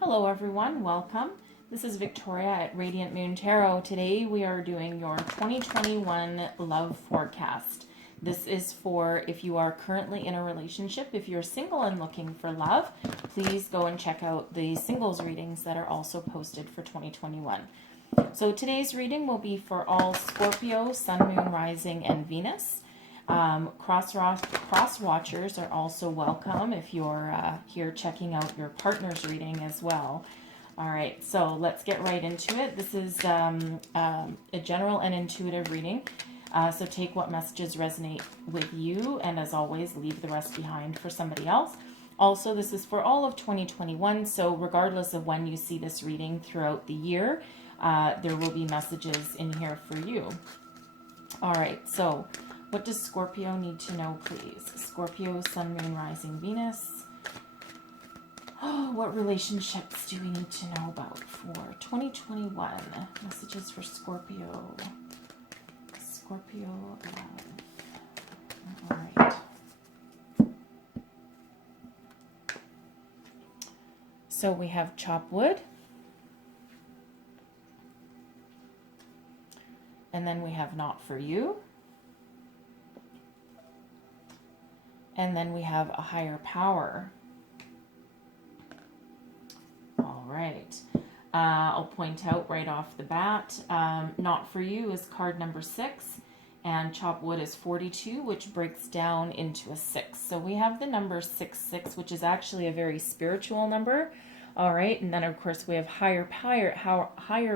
Hello everyone, welcome. This is Victoria at Radiant Moon Tarot. Today we are doing your 2021 love forecast. This is for if you are currently in a relationship. If you're single and looking for love, please go and check out the singles readings that are also posted for 2021. So today's reading will be for all Scorpio, Sun, Moon, Rising, and Venus. Cross watchers are also welcome if you're here checking out your partner's reading as well. All right, so let's get right into it. This is a general and intuitive reading. So take what messages resonate with you, and as always, leave the rest behind for somebody else. Also, this is for all of 2021, so regardless of when you see this reading throughout the year, there will be messages in here for you. All right, so what does Scorpio need to know, please? Scorpio, Sun, Moon, Rising, Venus. Oh, what relationships do we need to know about for 2021? Messages for Scorpio. Scorpio love. All right. So we have chop wood. And then we have not for you. And then we have a higher power. All right. I'll point out right off the bat, not for you is card number 6, and chop wood is 42, which breaks down into a 6. So we have the number 66, which is actually a very spiritual number. All right. And then, of course, we have higher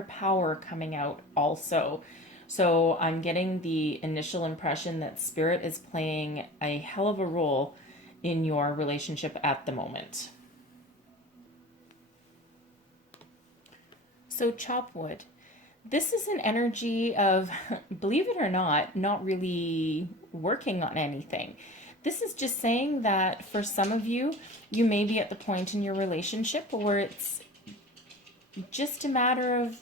power coming out also. So I'm getting the initial impression that Spirit is playing a hell of a role in your relationship at the moment. So chop wood. This is an energy of, believe it or not really working on anything. This is just saying that for some of you, you may be at the point in your relationship where it's just a matter of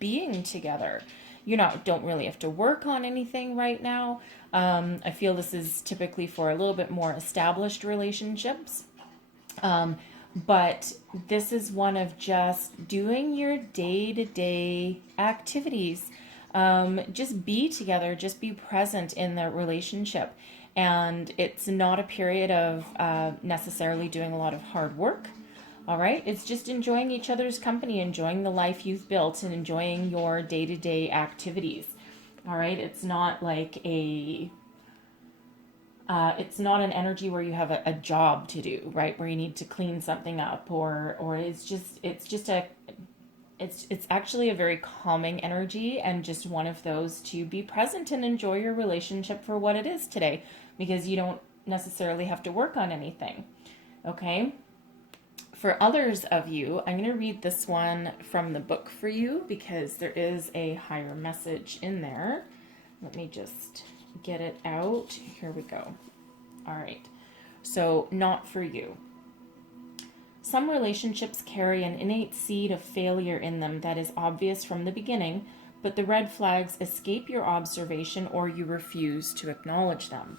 being together. You don't really have to work on anything right now. I feel this is typically for a little bit more established relationships. But this is one of just doing your day-to-day activities. Just be together, just be present in the relationship. And it's not a period of necessarily doing a lot of hard work. All right, it's just enjoying each other's company, enjoying the life you've built, and enjoying your day-to-day activities. All right, it's not like it's not an energy where you have a job to do, right? Where you need to clean something up, or it's actually a very calming energy, and just one of those to be present and enjoy your relationship for what it is today, because you don't necessarily have to work on anything. Okay. For others of you, I'm going to read this one from the book for you because there is a higher message in there. Let me just get it out. Here we go. All right. So, not for you. Some relationships carry an innate seed of failure in them that is obvious from the beginning, but the red flags escape your observation or you refuse to acknowledge them.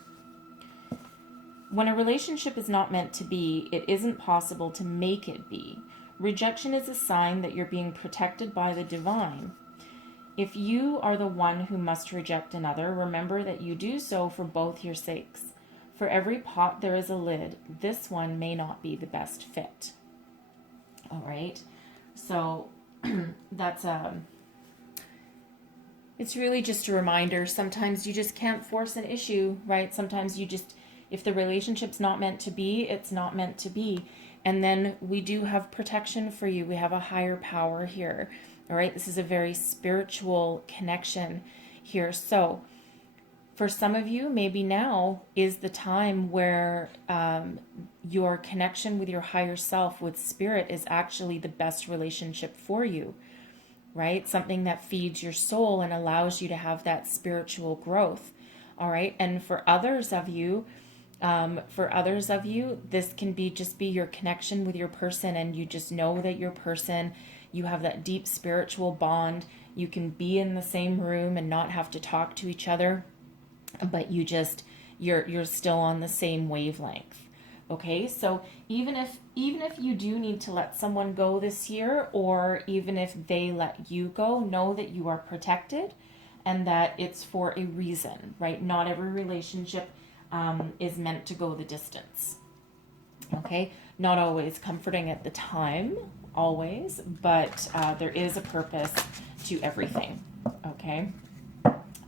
When a relationship is not meant to be, it isn't possible to make it be. Rejection is a sign that you're being protected by the divine. If you are the one who must reject another, remember that you do so for both your sakes. For every pot there is a lid. This one may not be the best fit. All right. So that's it's really just a reminder. Sometimes you just can't force an issue, right? Sometimes you just, if the relationship's not meant to be, it's not meant to be. And then we do have protection for you. We have a higher power here. All right. This is a very spiritual connection here. So for some of you, maybe now is the time where your connection with your higher self, with Spirit, is actually the best relationship for you, right? Something that feeds your soul and allows you to have that spiritual growth. All right. And for others of you, this can be just be your connection with your person, and you just know that your person, you have that deep spiritual bond. You can be in the same room and not have to talk to each other, but you're still on the same wavelength. Okay, so even if you do need to let someone go this year, or even if they let you go, know that you are protected and that it's for a reason, right? Not every relationship is meant to go the distance. Okay, not always comforting at the time, always, but there is a purpose to everything. Okay,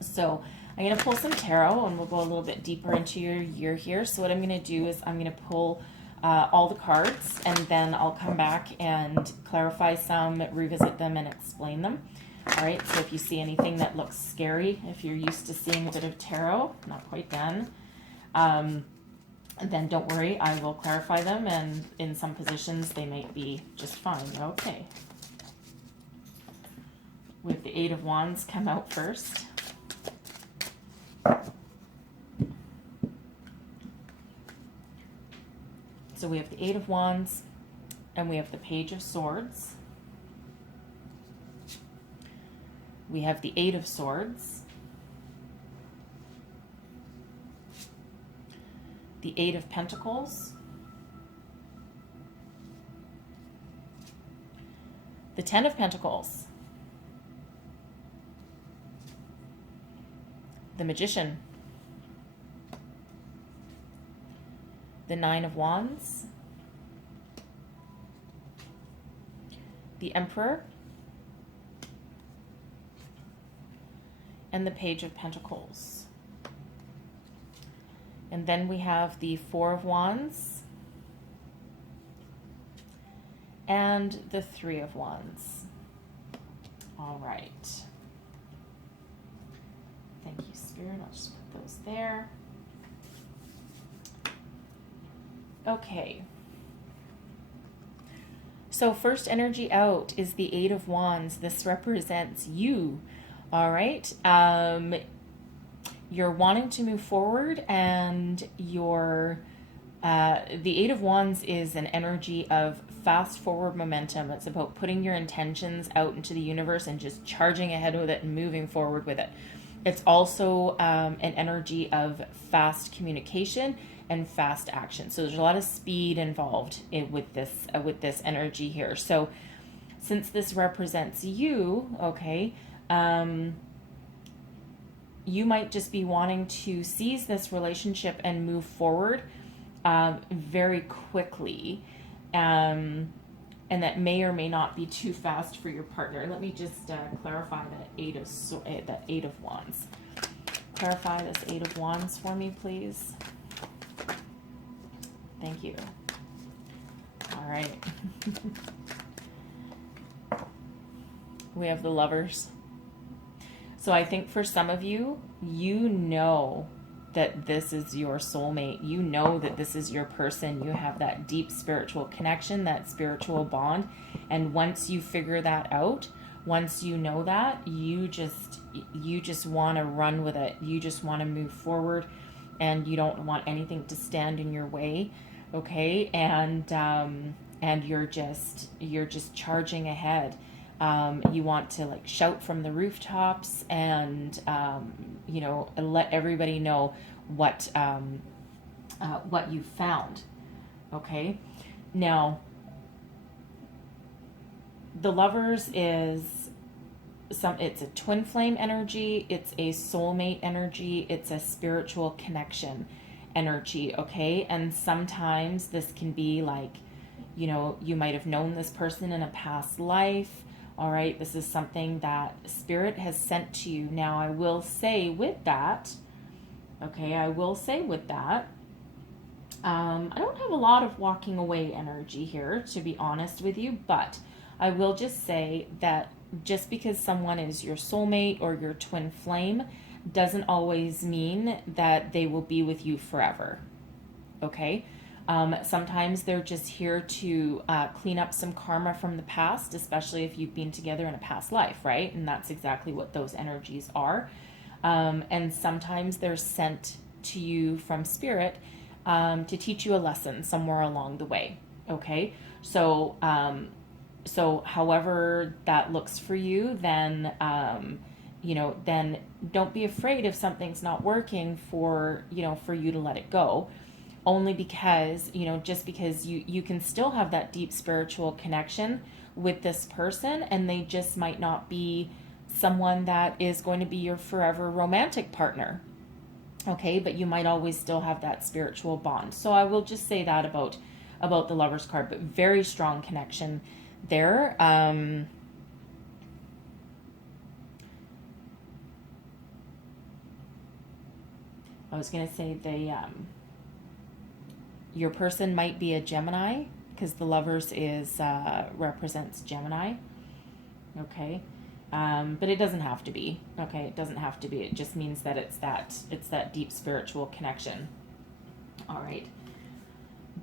so I'm going to pull some tarot and we'll go a little bit deeper into your year here. So what I'm going to do is I'm going to pull all the cards, and then I'll come back and clarify some, revisit them, and explain them. All right, so if you see anything that looks scary, if you're used to seeing a bit of tarot, not quite done, then don't worry, I will clarify them, and in some positions they might be just fine. Okay. With the Eight of Wands come out first. So we have the Eight of Wands, and we have the Page of Swords. We have the Eight of Swords, the Eight of Pentacles, the Ten of Pentacles, the Magician, the Nine of Wands, the Emperor, and the Page of Pentacles. And then we have the Four of Wands and the Three of Wands. All right. Thank you, Spirit. I'll just put those there. Okay. So first energy out is the Eight of Wands. This represents you. All right. You're wanting to move forward, and the Eight of Wands is an energy of fast forward momentum. It's about putting your intentions out into the universe and just charging ahead with it and moving forward with it. It's also an energy of fast communication and fast action. So there's a lot of speed involved with this energy here. So since this represents you, okay, you might just be wanting to seize this relationship and move forward very quickly, and that may or may not be too fast for your partner. Let me just clarify that Eight of Wands. Clarify this Eight of Wands for me, please. Thank you. All right. We have the Lovers. So I think for some of you, you know that this is your soulmate. You know that this is your person. You have that deep spiritual connection, that spiritual bond. And once you figure that out, once you know that, you just want to run with it. You just want to move forward, and you don't want anything to stand in your way. Okay? And you're just charging ahead. You want to like shout from the rooftops and, let everybody know what you found. Okay. Now, the Lovers it's a twin flame energy. It's a soulmate energy. It's a spiritual connection energy. Okay. And sometimes this can be like, you might have known this person in a past life. All right, this is something that Spirit has sent to you. Now, I will say with that, I don't have a lot of walking away energy here, to be honest with you, but I will just say that just because someone is your soulmate or your twin flame doesn't always mean that they will be with you forever. Okay? Sometimes they're just here to clean up some karma from the past, especially if you've been together in a past life, right? And that's exactly what those energies are. And sometimes they're sent to you from Spirit to teach you a lesson somewhere along the way, okay? So however that looks for you, then, then don't be afraid if something's not working for you to let it go. only because, you know, just because you can still have that deep spiritual connection with this person, and they just might not be someone that is going to be your forever romantic partner. Okay, but you might always still have that spiritual bond. So I will just say that about the Lovers card, but very strong connection there. I was going to say your person might be a Gemini, because the Lovers is represents Gemini. Okay. But it doesn't have to be. Okay, it doesn't have to be. It just means that it's that deep spiritual connection. All right.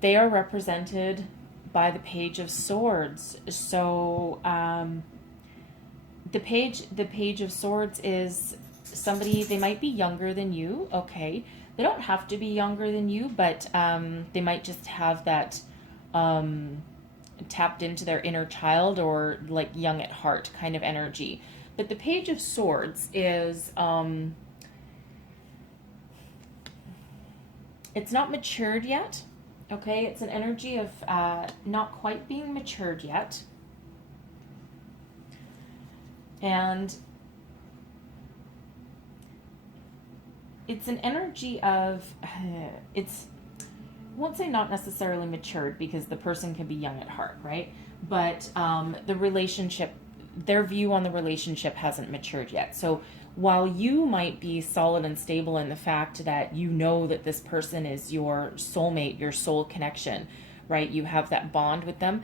They are represented by the Page of Swords. So the Page of Swords is somebody, they might be younger than you. Okay, they don't have to be younger than you, but they might just have that tapped into their inner child, or like young at heart kind of energy. But the Page of Swords is it's not matured yet. Okay, it's an energy of not quite being matured yet. And it's an energy of it's, I won't say not necessarily matured, because the person can be young at heart, right? But the relationship, their view on the relationship hasn't matured yet. So while you might be solid and stable in the fact that you know that this person is your soulmate, your soul connection, right? You have that bond with them.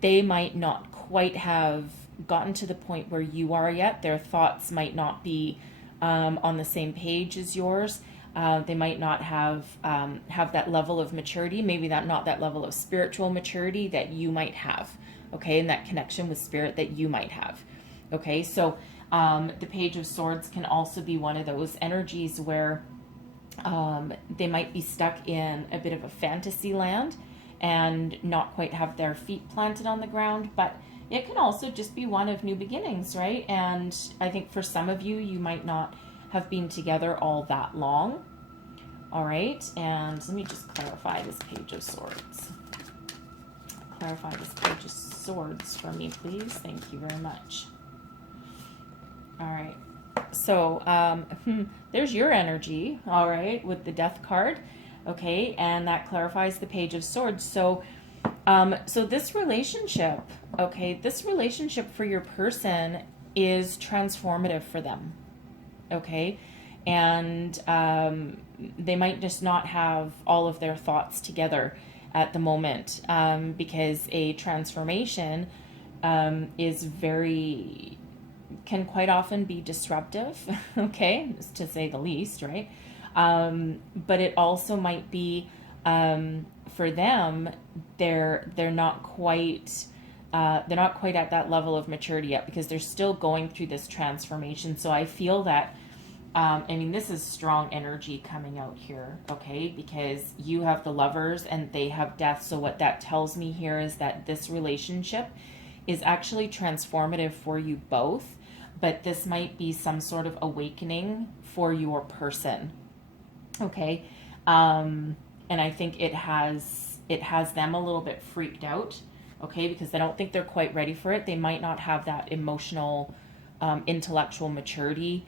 They might not quite have gotten to the point where you are yet. Their thoughts might not be on the same page as yours. They might not have that level of maturity, maybe not that level of spiritual maturity that you might have, okay, and that connection with spirit that you might have, okay? So the Page of Swords can also be one of those energies where they might be stuck in a bit of a fantasy land and not quite have their feet planted on the ground, but it can also just be one of new beginnings, right? And I think for some of you, you might not have been together all that long. All right, and let me just clarify this Page of Swords. Clarify this Page of Swords for me, please. Thank you very much. All right, so there's your energy, all right, with the Death card, okay, and that clarifies the Page of Swords. So so this relationship, okay, this relationship for your person is transformative for them, okay? And they might just not have all of their thoughts together at the moment, because a transformation can quite often be disruptive, okay, to say the least, right? But it also might be, for them, they're not quite at that level of maturity yet, because they're still going through this transformation. So I feel that, this is strong energy coming out here, okay, because you have the Lovers and they have Death. So what that tells me here is that this relationship is actually transformative for you both, but this might be some sort of awakening for your person, okay? And I think it has them a little bit freaked out, okay, because I don't think they're quite ready for it. They might not have that emotional, intellectual maturity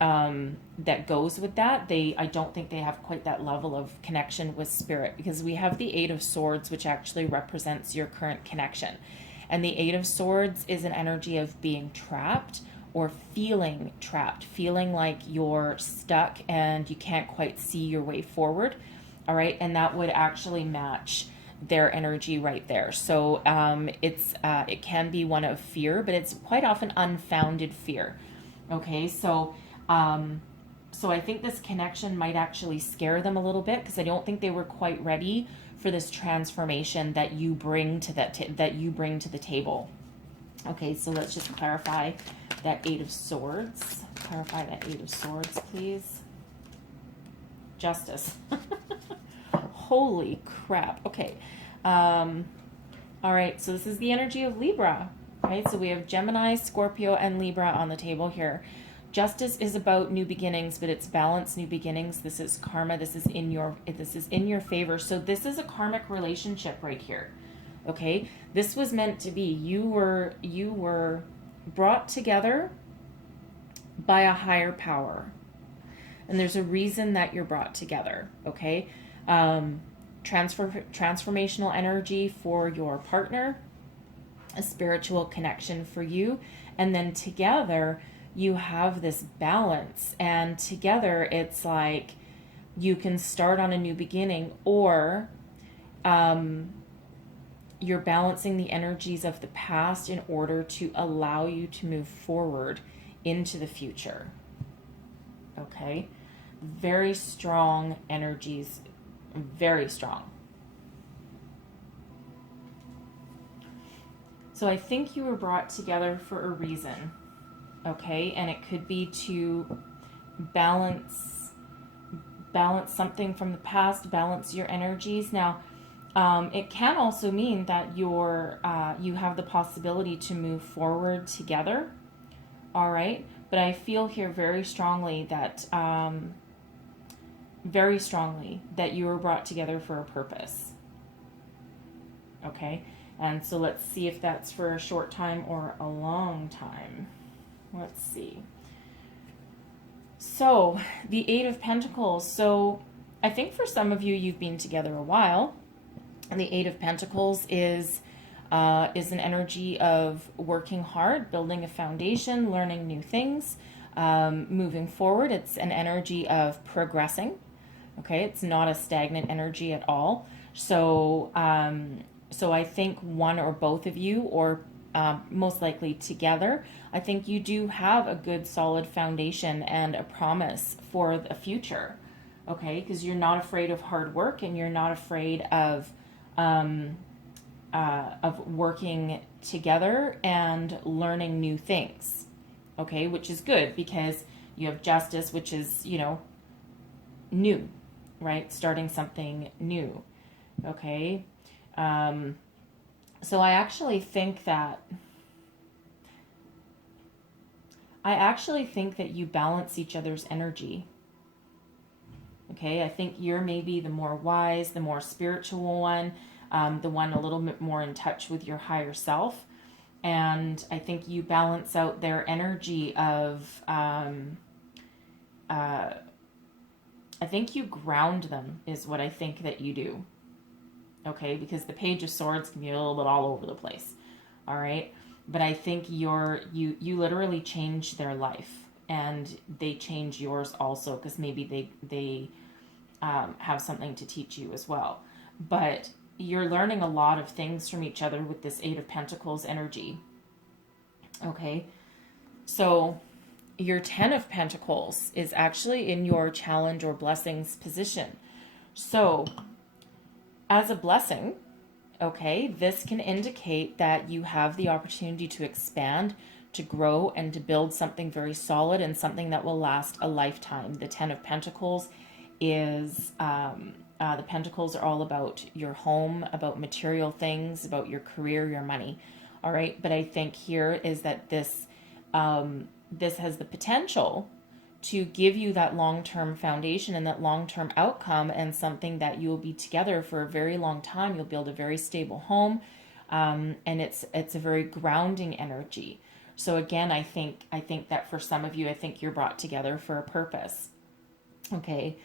that goes with that. I don't think they have quite that level of connection with spirit, because we have the Eight of Swords, which actually represents your current connection. And the Eight of Swords is an energy of being trapped, or feeling trapped, feeling like you're stuck and you can't quite see your way forward. All right. And that would actually match their energy right there. So it can be one of fear, but it's quite often unfounded fear. Okay. So I think this connection might actually scare them a little bit, because I don't think they were quite ready for this transformation that you bring to the table. Okay, so let's just clarify that Eight of Swords. Clarify that Eight of Swords, please. Justice. Holy crap. Okay. All right, so this is the energy of Libra. Right, so we have Gemini, Scorpio, and Libra on the table here. Justice is about new beginnings, but it's balanced new beginnings. This is karma. This is in your favor. So this is a karmic relationship right here. Okay? This was meant to be. You were brought together by a higher power. And there's a reason that you're brought together, okay? Transformational energy for your partner, a spiritual connection for you, and then together you have this balance, and together it's like you can start on a new beginning, or you're balancing the energies of the past in order to allow you to move forward into the future. Okay? Very strong energies, very strong. So I think you were brought together for a reason, okay? And it could be to balance something from the past, balance your energies. Now, it can also mean that you have the possibility to move forward together, all right? But I feel here very strongly that you were brought together for a purpose, okay? And so let's see if that's for a short time or a long time. Let's see. So the Eight of Pentacles. So I think for some of you, you've been together a while. And the Eight of Pentacles is an energy of working hard, building a foundation, learning new things, moving forward. It's an energy of progressing. Okay, it's not a stagnant energy at all. So I think one or both of you, or most likely together, I think you do have a good solid foundation and a promise for the future. Okay, because you're not afraid of hard work, and you're not afraid of working together and learning new things. Okay, which is good because you have Justice, which is, new, right? Starting something new. Okay. So I actually think that you balance each other's energy. Okay, I think you're maybe the more wise, the more spiritual one, the one a little bit more in touch with your higher self. And I think you balance out their energy of, I think you ground them is what I think that you do. Okay, because the Page of Swords can be a little bit all over the place. All right, but I think you literally change their life, and they change yours also, because maybe they have something to teach you as well. But you're learning a lot of things from each other with this Eight of Pentacles energy. Okay, so your Ten of Pentacles is actually in your challenge or blessings position. So as a blessing, okay, this can indicate that you have the opportunity to expand, to grow, and to build something very solid and something that will last a lifetime. The Ten of Pentacles is, the Pentacles are all about your home, about material things, about your career, your money. All right, but I think here is that this has the potential to give you that long-term foundation and that long-term outcome, and something that you will be together for a very long time. You'll build a very stable home, and it's a very grounding energy. So again, I think that for some of you, I think you're brought together for a purpose. Okay,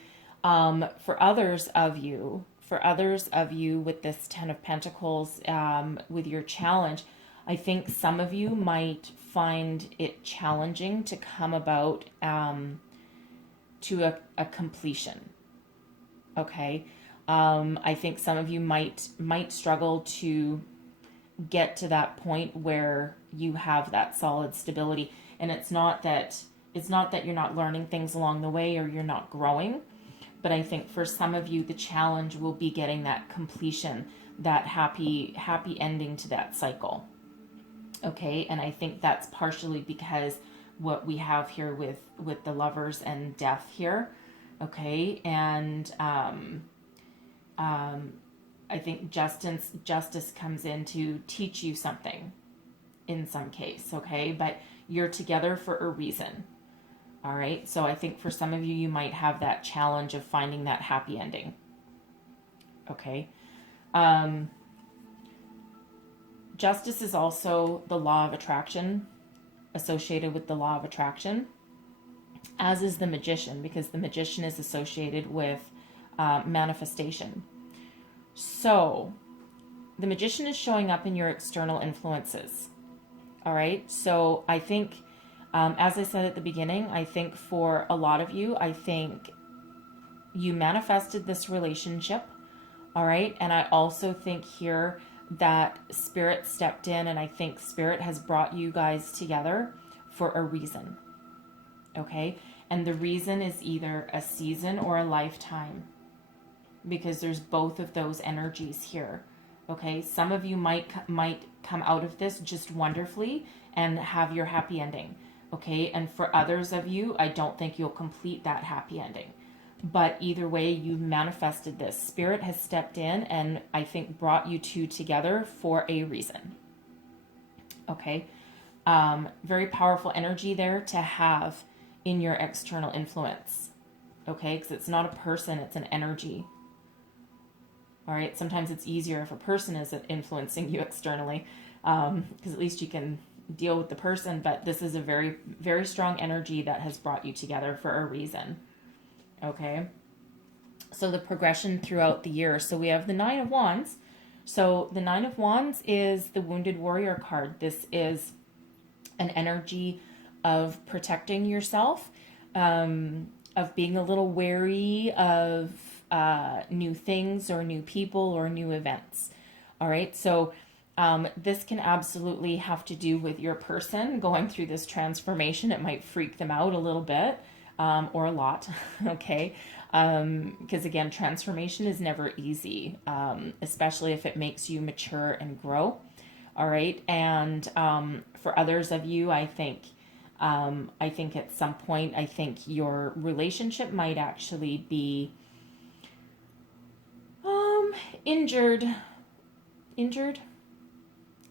for others of you with this Ten of Pentacles, with your challenge, I think some of you might find it challenging to come about to a completion. Okay, I think some of you might struggle to get to that point where you have that solid stability, and it's not that you're not learning things along the way or you're not growing, but I think for some of you the challenge will be getting that completion, that happy ending to that cycle. Okay, and I think that's partially because what we have here with the Lovers and Death here. Okay, and I think justice comes in to teach you something in some case. Okay, but you're together for a reason. All right. So I think for some of you, you might have that challenge of finding that happy ending. Okay. Justice is also the law of attraction, associated with the law of attraction, as is the Magician, because the Magician is associated with manifestation. So the Magician is showing up in your external influences. All right. So I think, as I said at the beginning, I think for a lot of you, I think you manifested this relationship. All right. And I also think here that Spirit stepped in, and I think Spirit has brought you guys together for a reason. Okay. And the reason is either a season or a lifetime, because there's both of those energies here. Okay. Some of you might come out of this just wonderfully and have your happy ending. Okay. And for others of you, I don't think you'll complete that happy ending. But either way, you manifested this. Spirit has stepped in and I think brought you two together for a reason. Okay. Very powerful energy there to have in your external influence. Okay. Because it's not a person, it's an energy. All right. Sometimes it's easier if a person is influencing you externally, because at least you can deal with the person. But this is a very, very strong energy that has brought you together for a reason. Okay, so the progression throughout the year. So we have the Nine of Wands. So the Nine of Wands is the Wounded Warrior card. This is an energy of protecting yourself, of being a little wary of new things or new people or new events. All right, so this can absolutely have to do with your person going through this transformation. It might freak them out a little bit. Or a lot, okay? Because again, transformation is never easy, especially if it makes you mature and grow, all right? And for others of you, I think at some point, I think your relationship might actually be injured.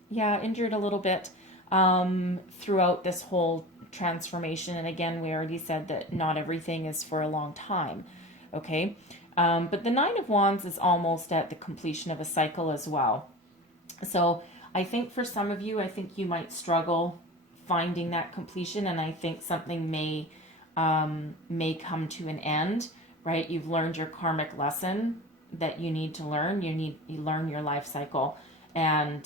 Yeah, injured a little bit throughout this whole transformation. And again, we already said that not everything is for a long time. Okay. But the Nine of Wands is almost at the completion of a cycle as well. So I think for some of you, I think you might struggle finding that completion. And I think something may come to an end, right? You've learned your karmic lesson that you need to learn. You learn your life cycle. And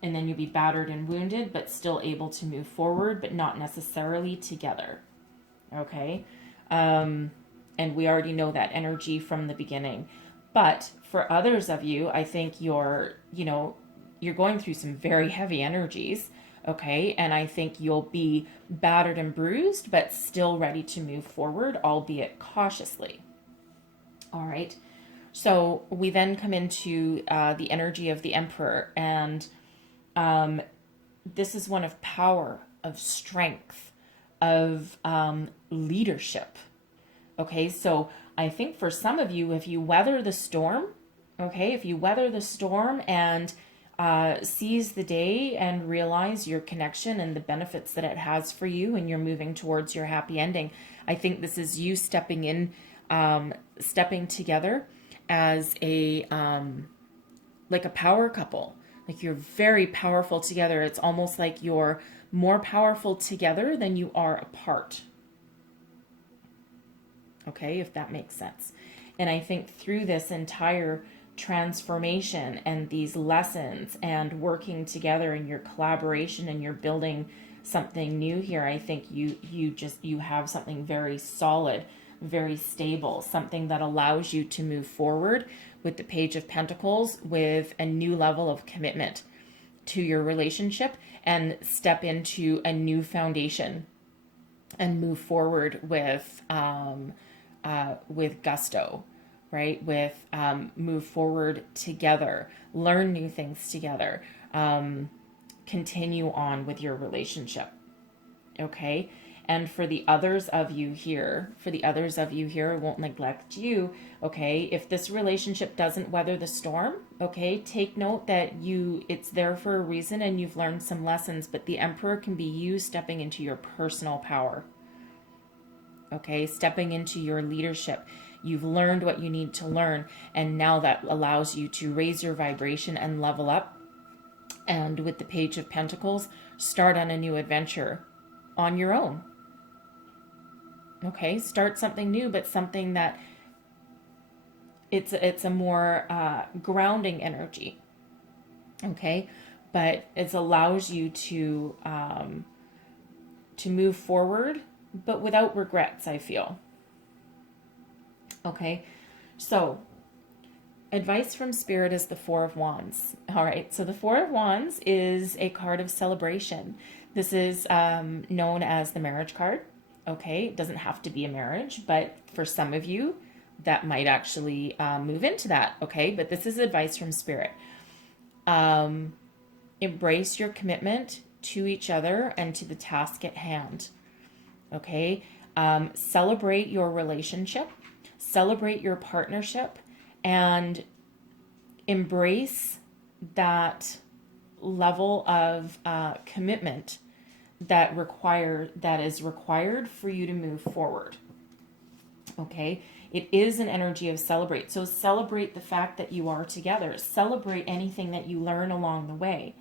then you'll be battered and wounded, but still able to move forward, but not necessarily together. Okay. And we already know that energy from the beginning. But for others of you, I think you're going through some very heavy energies. Okay. And I think you'll be battered and bruised, but still ready to move forward, albeit cautiously. All right. So we then come into the energy of the Emperor, and this is one of power, of strength, of leadership. Okay, so I think for some of you, if you weather the storm, and seize the day and realize your connection and the benefits that it has for you, and you're moving towards your happy ending, I think this is you stepping together as a like a power couple. Like you're very powerful together. It's almost like you're more powerful together than you are apart. Okay, if that makes sense. And I think through this entire transformation and these lessons and working together and your collaboration and you're building something new here, I think you have something very solid, very stable, something that allows you to move forward with the Page of Pentacles with a new level of commitment to your relationship and step into a new foundation and move forward with gusto, right? Move forward together, learn new things together, continue on with your relationship. Okay. And for the others of you here, I won't neglect you. Okay. If this relationship doesn't weather the storm, okay, take note that it's there for a reason and you've learned some lessons, but the Emperor can be you stepping into your personal power. okay? Stepping into your leadership. You've learned what you need to learn, and now that allows you to raise your vibration and level up. And with the Page of Pentacles, start on a new adventure on your own. Okay, start something new, but something that it's a more grounding energy. Okay, but it allows you to move forward, but without regrets, I feel. Okay, so advice from Spirit is the Four of Wands. All right, so the Four of Wands is a card of celebration. This is known as the marriage card. Okay, it doesn't have to be a marriage, but for some of you, that might actually move into that. Okay, but this is advice from Spirit. Embrace your commitment to each other and to the task at hand. Okay, celebrate your relationship, celebrate your partnership, and embrace that level of commitment that is required for you to move forward. Okay, it is an energy of celebrate. So celebrate the fact that you are together. Celebrate anything that you learn along the way.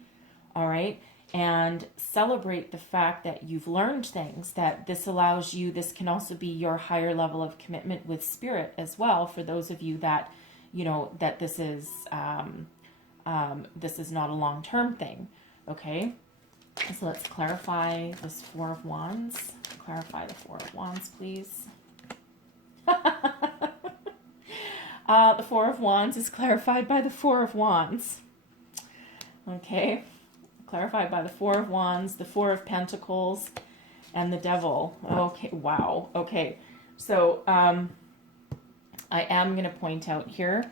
All right, and celebrate the fact that you've learned things, that this allows you, this can also be your higher level of commitment with Spirit as well, for those of you that, you know, that this is not a long-term thing. Okay, so let's clarify this Four of Wands. Clarify the Four of Wands, please. The Four of Wands is clarified by the Four of Wands. Okay, clarified by the Four of Wands, the Four of Pentacles, and the Devil. Okay, wow. Okay, so I am going to point out here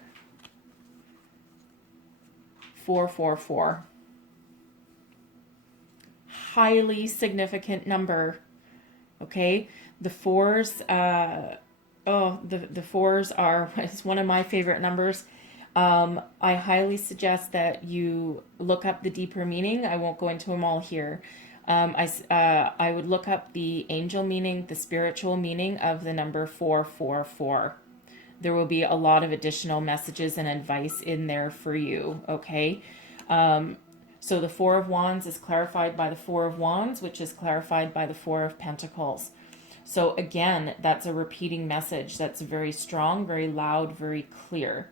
444. Highly significant number. Okay, the fours, the fours are, it's one of my favorite numbers. I highly suggest that you look up the deeper meaning. I won't go into them all here. I would look up the angel meaning, the spiritual meaning of the number 444. There will be a lot of additional messages and advice in there for you, okay? So the Four of Wands is clarified by the Four of Wands, which is clarified by the Four of Pentacles. So again, that's a repeating message that's very strong, very loud, very clear,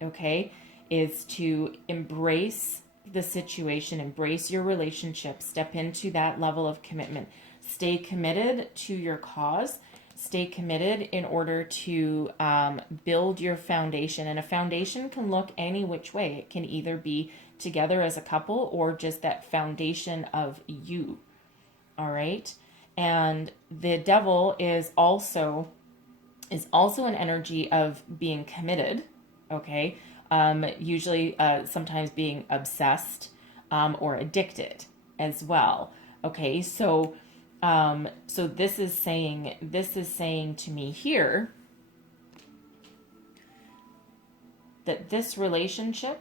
okay? Is to embrace the situation, embrace your relationship, step into that level of commitment. Stay committed to your cause. Stay committed in order to build your foundation. And a foundation can look any which way. It can either be together as a couple or just that foundation of you. All right. And the Devil is also an energy of being committed. Okay. Usually sometimes being obsessed or addicted as well. Okay. So this is saying to me here that this relationship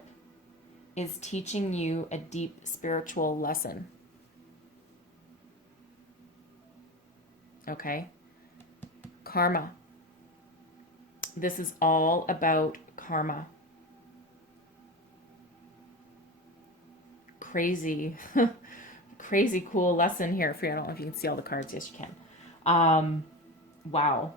is teaching you a deep spiritual lesson. Okay? Karma. This is all about karma. Crazy. Crazy cool lesson here for you. I don't know if you can see all the cards. Yes, you can. Wow.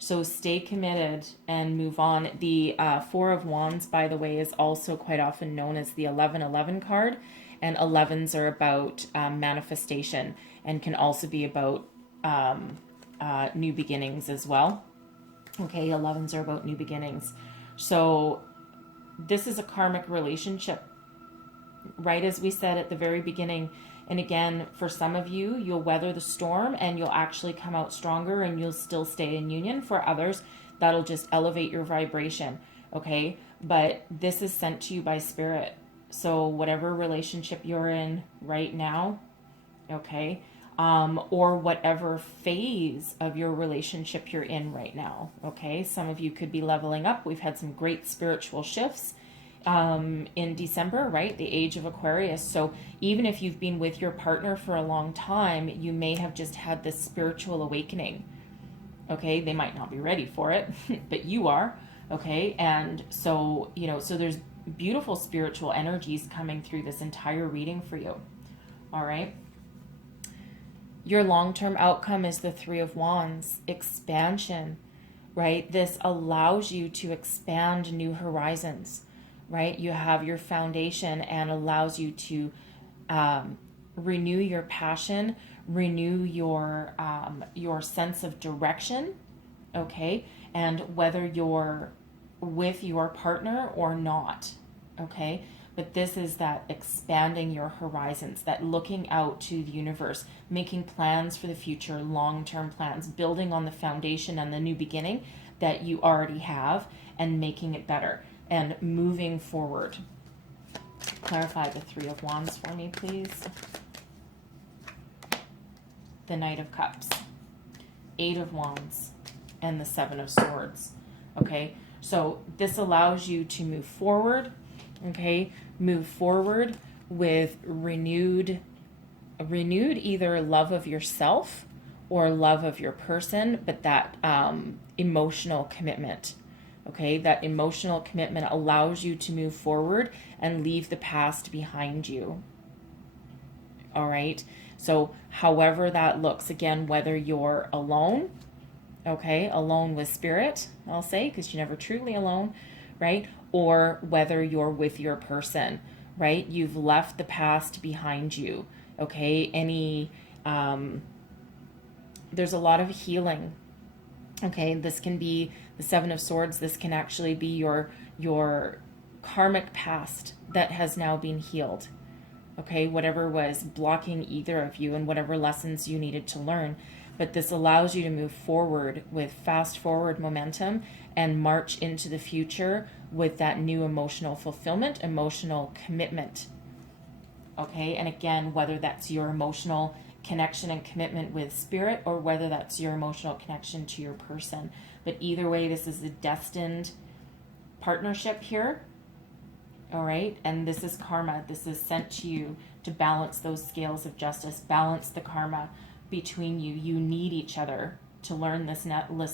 So stay committed and move on. The Four of Wands, by the way, is also quite often known as the 1111 card. And 11s are about manifestation and can also be about new beginnings as well. Okay, 11s are about new beginnings. So this is a karmic relationship, right as we said at the very beginning. And again, for some of you, you'll weather the storm and you'll actually come out stronger and you'll still stay in union. For others, that'll just elevate your vibration, okay? But this is sent to you by Spirit. So whatever relationship you're in right now, okay, or whatever phase of your relationship you're in right now, okay? Some of you could be leveling up. We've had some great spiritual shifts in December, right? The age of Aquarius. So even if you've been with your partner for a long time, you may have just had this spiritual awakening. Okay, they might not be ready for it, but you are. Okay, and so, you know, so there's beautiful spiritual energies coming through this entire reading for you. All right. Your long-term outcome is the Three of Wands, expansion, right? This allows you to expand new horizons, right? You have your foundation and allows you to renew your passion, renew your sense of direction, okay? And whether you're with your partner or not, okay? But this is that expanding your horizons, that looking out to the universe, making plans for the future, long-term plans, building on the foundation and the new beginning that you already have and making it better and moving forward. Clarify the Three of Wands for me, please. The Knight of Cups, Eight of Wands, and the Seven of Swords. Okay, so this allows you to move forward. Okay, move forward with renewed either love of yourself or love of your person, but that emotional commitment. Okay, that emotional commitment allows you to move forward and leave the past behind you. All right, so however that looks, again, whether you're alone, okay, alone with spirit, I'll say, because you're never truly alone, right? Or whether you're with your person, right? You've left the past behind you, okay? There's a lot of healing, okay? This can be the Seven of Swords. This can actually be your karmic past that has now been healed, okay? Whatever was blocking either of you and whatever lessons you needed to learn. But this allows you to move forward with fast forward momentum and march into the future with that new emotional fulfillment, emotional commitment. Okay, and again, whether that's your emotional connection and commitment with spirit or whether that's your emotional connection to your person. But either way, this is a destined partnership here. All right, and this is karma. This is sent to you to balance those scales of justice, balance the karma between you. You need each other to learn this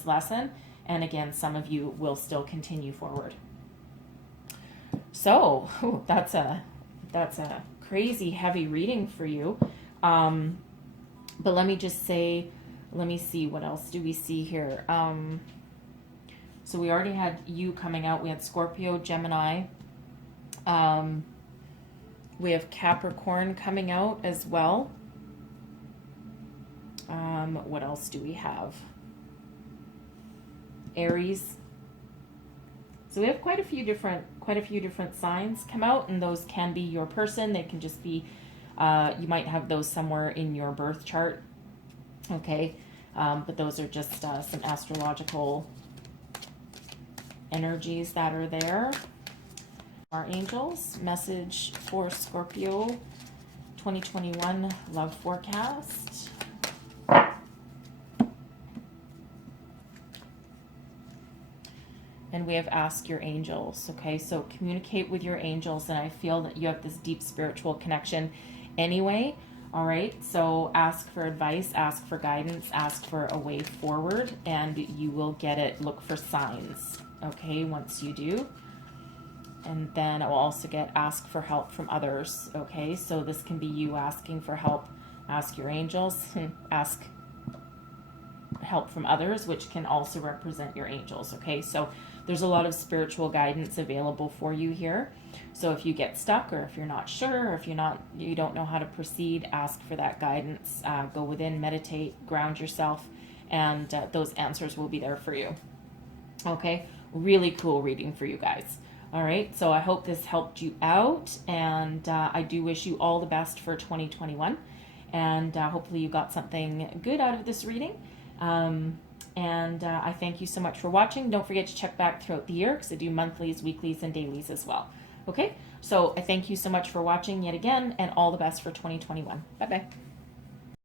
lesson. And again, some of you will still continue forward. So that's a crazy heavy reading for you. But let me just say, let me see, what else do we see here? So we already had you coming out. We had Scorpio, Gemini. We have Capricorn coming out as well. What else do we have? Aries. So we have quite a few different signs come out, and those can be your person. They can just be, you might have those somewhere in your birth chart. Okay, but those are just some astrological energies that are there. Our angels, message for Scorpio 2021 love forecast. And we have ask your angels. Okay, so communicate with your angels, and I feel that you have this deep spiritual connection anyway. All right, so ask for advice, ask for guidance, ask for a way forward, and you will get it. Look for signs. Okay, once you do. And then I will also ask for help from others. Okay, so this can be you asking for help. Ask your angels, ask help from others, which can also represent your angels. Okay, so there's a lot of spiritual guidance available for you here. So if you get stuck, or if you're not sure, or if you don't know how to proceed, ask for that guidance. Go within, meditate, ground yourself, and those answers will be there for you. Okay, really cool reading for you guys. All right, so I hope this helped you out, and I do wish you all the best for 2021, and hopefully you got something good out of this reading. And I thank you so much for watching. Don't forget to check back throughout the year, because I do monthlies, weeklies, and dailies as well. Okay, so I thank you so much for watching yet again, and all the best for 2021. Bye-bye.